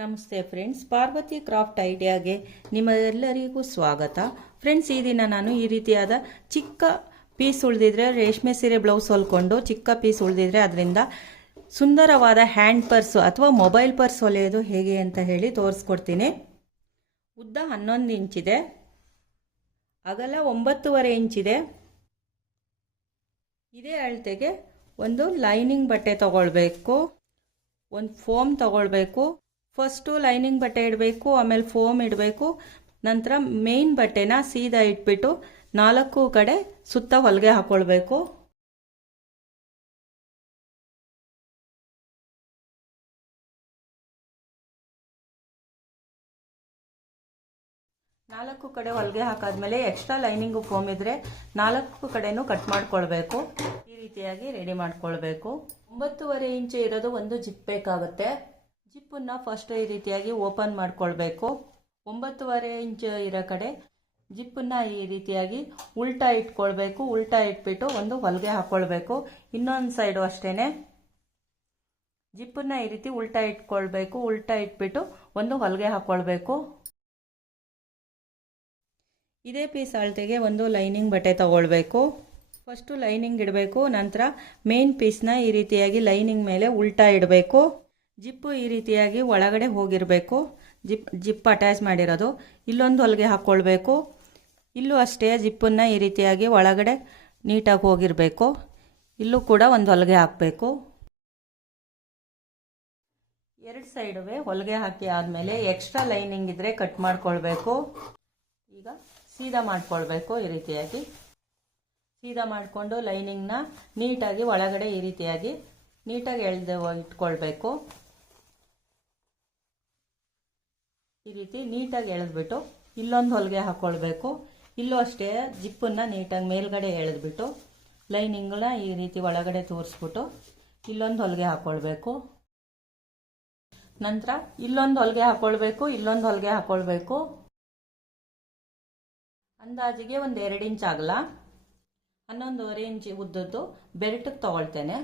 ನಮಸ್ತೆ friends, Parvati craft ಐಡಿಯಾಗೆ ನಿಮ್ಮೆಲ್ಲರಿಗೂ ಸ್ವಾಗತ. ಫ್ರೆಂಡ್ಸ್, ಈ ದಿನ ನಾನು ಈ ರೀತಿಯಾದ ಚಿಕ್ಕ ಪೀಸ್ ಉಳಿದಿದ್ರೆ ರೇಷ್ಮೆ ಸೀರೆ ಬ್ಲೌಸ್ ಹೊಲ್ಕೊಂಡು ಚಿಕ್ಕ ಪೀಸ್ ಉಳಿದಿದ್ರೆ ಅದರಿಂದ ಸುಂದರವಾದ ಹ್ಯಾಂಡ್ ಪರ್ಸು ಅಥವಾ ಮೊಬೈಲ್ ಪರ್ಸ್ ಹೊಲೆಯೋದು ಹೇಗೆ ಅಂತ ಹೇಳಿ ತೋರಿಸ್ಕೊಡ್ತೀನಿ. ಉದ್ದ 11 ಇಂಚಿದೆ, ಅಗಲ 9.5 ಇಂಚಿದೆ. ಇದೇ ಅಳತೆಗೆ ಒಂದು ಲೈನಿಂಗ್ ಬಟ್ಟೆ ತಗೊಳ್ಬೇಕು, ಒಂದು ಫೋಮ್ ತಗೊಳ್ಬೇಕು. ಫಸ್ಟು ಲೈನಿಂಗ್ ಬಟ್ಟೆ ಇಡಬೇಕು, ಆಮೇಲೆ ಫೋಮ್ ಇಡಬೇಕು. ನಂತರ ಮೇನ್ ಬಟ್ಟೆನ ಸೀದಾ ಇಟ್ಬಿಟ್ಟು 4 ಕಡೆ ಸುತ್ತ ಹೊಲಿಗೆ ಹಾಕೊಳ್ಬೇಕು. ನಾಲ್ಕು ಕಡೆ ಹೊಲಿಗೆ ಹಾಕಾದ್ಮೇಲೆ ಎಕ್ಸ್ಟ್ರಾ ಲೈನಿಂಗು ಫೋಮ್ ಇದ್ರೆ 4 ಕಡೆನೂ ಕಟ್ ಮಾಡ್ಕೊಳ್ಬೇಕು. ಈ ರೀತಿಯಾಗಿ ರೆಡಿ ಮಾಡ್ಕೊಳ್ಬೇಕು. 9.5 ಇಂಚು ಇರೋದು ಒಂದು ಜಿಪ್ ಬೇಕಾಗುತ್ತೆ. ಜಿಪ್ಪನ್ನ ಫಸ್ಟ್ ಈ ರೀತಿಯಾಗಿ ಓಪನ್ ಮಾಡ್ಕೊಳ್ಬೇಕು. 9.5 ಇಂಚು ಇರೋ ಕಡೆ ಜಿಪ್ಪನ್ನ ಈ ರೀತಿಯಾಗಿ ಉಲ್ಟಾ ಇಟ್ಕೊಳ್ಬೇಕು. ಉಲ್ಟಾ ಇಟ್ಬಿಟ್ಟು ಒಂದು ಹೊಲಿಗೆ ಹಾಕೊಳ್ಬೇಕು. ಇನ್ನೊಂದು ಸೈಡು ಅಷ್ಟೇನೆ ಜಿಪ್ಪನ್ನ ಈ ರೀತಿ ಉಲ್ಟಾ ಇಟ್ಕೊಳ್ಬೇಕು. ಉಲ್ಟಾ ಇಟ್ಬಿಟ್ಟು ಒಂದು ಹೊಲಿಗೆ ಹಾಕೊಳ್ಬೇಕು. ಇದೇ ಪೀಸ್ ಅಳತೆಗೆ ಒಂದು ಲೈನಿಂಗ್ ಬಟ್ಟೆ ತಗೊಳ್ಬೇಕು. ಫಸ್ಟು ಲೈನಿಂಗ್ ಇಡಬೇಕು. ನಂತರ ಮೇನ್ ಪೀಸ್ನ ಈ ರೀತಿಯಾಗಿ ಲೈನಿಂಗ್ ಮೇಲೆ ಉಲ್ಟಾ ಇಡಬೇಕು. ಜಿಪ್ಪು ಈ ರೀತಿಯಾಗಿ ಒಳಗಡೆ ಹೋಗಿರಬೇಕು. ಜಿಪ್ ಅಟ್ಯಾಚ್ ಮಾಡಿರೋದು. ಇಲ್ಲೊಂದು ಹೊಲಿಗೆ ಹಾಕ್ಕೊಳ್ಬೇಕು. ಇಲ್ಲೂ ಅಷ್ಟೇ ಜಿಪ್ಪನ್ನು ಈ ರೀತಿಯಾಗಿ ಒಳಗಡೆ ನೀಟಾಗಿ ಹೋಗಿರಬೇಕು. ಇಲ್ಲೂ ಕೂಡ ಒಂದು ಹೊಲಿಗೆ ಹಾಕಬೇಕು. 2 ಸೈಡುವೆ ಹೊಲಿಗೆ ಹಾಕಿ ಆದಮೇಲೆ ಎಕ್ಸ್ಟ್ರಾ ಲೈನಿಂಗ್ ಇದ್ದರೆ ಕಟ್ ಮಾಡ್ಕೊಳ್ಬೇಕು. ಈಗ ಸೀದಾ ಮಾಡ್ಕೊಳ್ಬೇಕು. ಈ ರೀತಿಯಾಗಿ ಸೀದಾ ಮಾಡಿಕೊಂಡು ಲೈನಿಂಗ್ನ ನೀಟಾಗಿ ಒಳಗಡೆ ಈ ರೀತಿಯಾಗಿ ನೀಟಾಗಿ ಎಳೆದು ಇಟ್ಕೊಳ್ಬೇಕು. ಈ ರೀತಿ ನೀಟಾಗಿ ಎಳೆದ್ಬಿಟ್ಟು ಇಲ್ಲೊಂದು ಹೊಲಿಗೆ ಹಾಕ್ಕೊಳ್ಬೇಕು. ಇಲ್ಲೂ ಅಷ್ಟೇ ಜಿಪ್ಪನ್ನು ನೀಟಾಗಿ ಮೇಲ್ಗಡೆ ಎಳೆದ್ಬಿಟ್ಟು ಲೈನಿಂಗ್ನ ಈ ರೀತಿ ಒಳಗಡೆ ತೋರಿಸ್ಬಿಟ್ಟು ಇಲ್ಲೊಂದು ಹೊಲಿಗೆ ಹಾಕ್ಕೊಳ್ಬೇಕು. ನಂತರ ಇಲ್ಲೊಂದು ಹೊಲಿಗೆ ಹಾಕ್ಕೊಳ್ಬೇಕು. ಇಲ್ಲೊಂದು ಹೊಲಿಗೆ ಹಾಕ್ಕೊಳ್ಬೇಕು. ಅಂದಾಜಿಗೆ ಒಂದು 2 ಇಂಚ್ ಆಗಲ್ಲ, 11.5 ಇಂಚ್ ಉದ್ದದ್ದು ಬೆಲ್ಟಿಗೆ ತಗೊಳ್ತೇನೆ.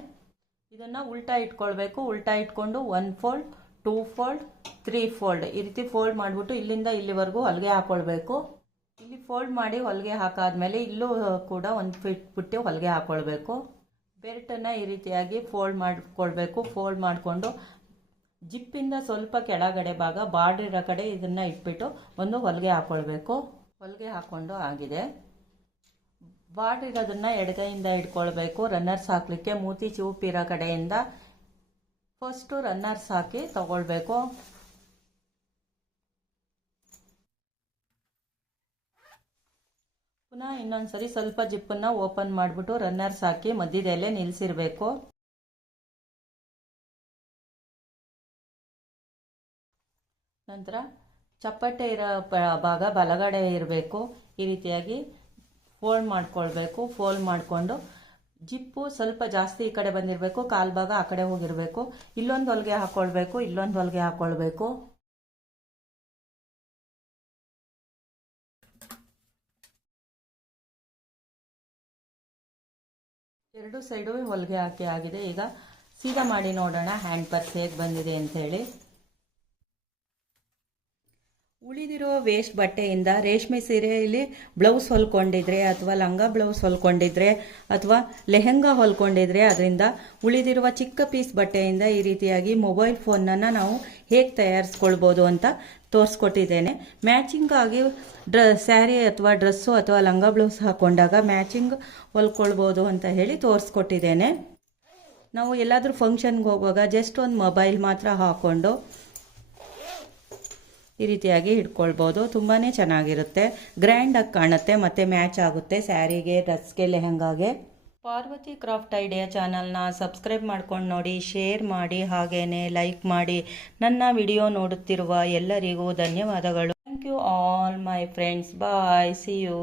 ಇದನ್ನು ಉಲ್ಟಾ ಇಟ್ಕೊಳ್ಬೇಕು. ಉಲ್ಟಾ ಇಟ್ಕೊಂಡು 1 ಫೋಲ್ಡ್, 2 ಫೋಲ್ಡ್, 3 ಫೋಲ್ಡ್ ಈ ರೀತಿ ಫೋಲ್ಡ್ ಮಾಡಿಬಿಟ್ಟು ಇಲ್ಲಿಂದ ಇಲ್ಲಿವರೆಗೂ ಹೊಲಿಗೆ ಹಾಕ್ಕೊಳ್ಬೇಕು. ಇಲ್ಲಿ ಫೋಲ್ಡ್ ಮಾಡಿ ಹೊಲಿಗೆ ಹಾಕಾದ್ಮೇಲೆ ಇಲ್ಲೂ ಕೂಡ ಒಂದು ಫಿಟ್ ಬಿಟ್ಟು ಹೊಲಿಗೆ ಹಾಕ್ಕೊಳ್ಬೇಕು. ಬೆಲ್ಟನ್ನು ಈ ರೀತಿಯಾಗಿ ಫೋಲ್ಡ್ ಮಾಡಿಕೊಳ್ಬೇಕು. ಫೋಲ್ಡ್ ಮಾಡಿಕೊಂಡು ಜಿಪ್ಪಿಂದ ಸ್ವಲ್ಪ ಕೆಳಗಡೆ ಭಾಗ ಬಾರ್ಡರ್ ಇರೋ ಕಡೆ ಇದನ್ನು ಇಟ್ಬಿಟ್ಟು ಒಂದು ಹೊಲಿಗೆ ಹಾಕ್ಕೊಳ್ಬೇಕು. ಹೊಲಿಗೆ ಹಾಕ್ಕೊಂಡು ಆಗಿದೆ. ಬಾರ್ಡರ್ ಇರೋದನ್ನು ಎಡಗೈಯಿಂದ ಇಟ್ಕೊಳ್ಬೇಕು. ರನ್ನರ್ಸ್ ಹಾಕಲಿಕ್ಕೆ ಮೂತಿ ಚೂಪಿರೋ ಕಡೆಯಿಂದ ಫಸ್ಟು ರನ್ನರ್ಸ್ ಹಾಕಿ ತಗೊಳ್ಬೇಕು. ಪುನಃ ಇನ್ನೊಂದ್ಸರಿ ಸ್ವಲ್ಪ ಜಿಪ್ಪನ್ನು ಓಪನ್ ಮಾಡಿಬಿಟ್ಟು ರನ್ನರ್ಸ್ ಹಾಕಿ ಮಧ್ಯದಲ್ಲೇ ನಿಲ್ಲಿಸಿರ್ಬೇಕು. ನಂತರ ಚಪ್ಪಟೆ ಇರೋ ಭಾಗ ಬಲಗಡೆ ಇರಬೇಕು. ಈ ರೀತಿಯಾಗಿ ಫೋಲ್ಡ್ ಮಾಡ್ಕೊಳ್ಬೇಕು. ಫೋಲ್ಡ್ ಮಾಡಿಕೊಂಡು ಜಿಪ್ಪು ಸ್ವಲ್ಪ ಜಾಸ್ತಿ ಈ ಕಡೆ ಬಂದಿರಬೇಕು, ಕಾಲು ಭಾಗ ಆ ಕಡೆ ಹೋಗಿರಬೇಕು. ಇಲ್ಲೊಂದು ಹೊಲಿಗೆ ಹಾಕ್ಕೊಳ್ಬೇಕು. ಇಲ್ಲೊಂದು ಹೊಲಿಗೆ ಹಾಕ್ಕೊಳ್ಬೇಕು. ಎರಡು ಸೈಡು ಹೊಲಿಗೆ ಹಾಕಿ ಆಗಿದೆ. ಈಗ ಸೀದಾ ಮಾಡಿ ನೋಡೋಣ ಹ್ಯಾಂಡ್ ಪರ್ಸ್ ಹೇಗೆ ಬಂದಿದೆ ಅಂತ ಹೇಳಿ. ಉಳಿದಿರೋ ವೇಸ್ಟ್ ಬಟ್ಟೆಯಿಂದ ರೇಷ್ಮೆ ಸೀರೆಯಲ್ಲಿ ಬ್ಲೌಸ್ ಹೊಲ್ಕೊಂಡಿದ್ರೆ ಅಥವಾ ಲಂಗ ಬ್ಲೌಸ್ ಹೊಲ್ಕೊಂಡಿದ್ರೆ ಅಥವಾ ಲೆಹೆಂಗಾ ಹೊಲ್ಕೊಂಡಿದ್ರೆ ಅದರಿಂದ ಉಳಿದಿರುವ ಚಿಕ್ಕ ಪೀಸ್ ಬಟ್ಟೆಯಿಂದ ಈ ರೀತಿಯಾಗಿ ಮೊಬೈಲ್ ಫೋನನ್ನು ನಾವು ಹೇಗೆ ತಯಾರಿಸ್ಕೊಳ್ಬೋದು ಅಂತ ತೋರಿಸ್ಕೊಟ್ಟಿದ್ದೇನೆ. ಮ್ಯಾಚಿಂಗ್ ಆಗಿ ಸ್ಯಾರಿ ಅಥವಾ ಡ್ರೆಸ್ಸು ಅಥವಾ ಲಂಗ ಬ್ಲೌಸ್ ಹಾಕ್ಕೊಂಡಾಗ ಮ್ಯಾಚಿಂಗ್ ಹೊಲ್ಕೊಳ್ಬೋದು ಅಂತ ಹೇಳಿ ತೋರಿಸ್ಕೊಟ್ಟಿದ್ದೇನೆ. ನಾವು ಎಲ್ಲಾದರೂ ಫಂಕ್ಷನ್ಗೆ ಹೋಗುವಾಗ ಜಸ್ಟ್ ಒಂದು ಮೊಬೈಲ್ ಮಾತ್ರ ಹಾಕ್ಕೊಂಡು ಈ ರೀತಿಯಾಗಿ ಹಿಡ್ಕೊಳ್ಬೋದು. ತುಂಬಾ ಚೆನ್ನಾಗಿರುತ್ತೆ, ಗ್ರ್ಯಾಂಡಾಗಿ ಕಾಣುತ್ತೆ ಮತ್ತು ಮ್ಯಾಚ್ ಆಗುತ್ತೆ ಸ್ಯಾರಿಗೆ, ಡ್ರೆಸ್ಗೆ, ಲೆಹಂಗಾಗೆ. ಪಾರ್ವತಿ ಕ್ರಾಫ್ಟ್ ಐಡಿಯಾ ಚಾನಲ್ನ ಸಬ್ಸ್ಕ್ರೈಬ್ ಮಾಡ್ಕೊಂಡು ನೋಡಿ, ಶೇರ್ ಮಾಡಿ, ಹಾಗೇನೆ ಲೈಕ್ ಮಾಡಿ. ನನ್ನ ವಿಡಿಯೋ ನೋಡುತ್ತಿರುವ ಎಲ್ಲರಿಗೂ ಧನ್ಯವಾದಗಳು. Thank you all my friends. Bye, see you.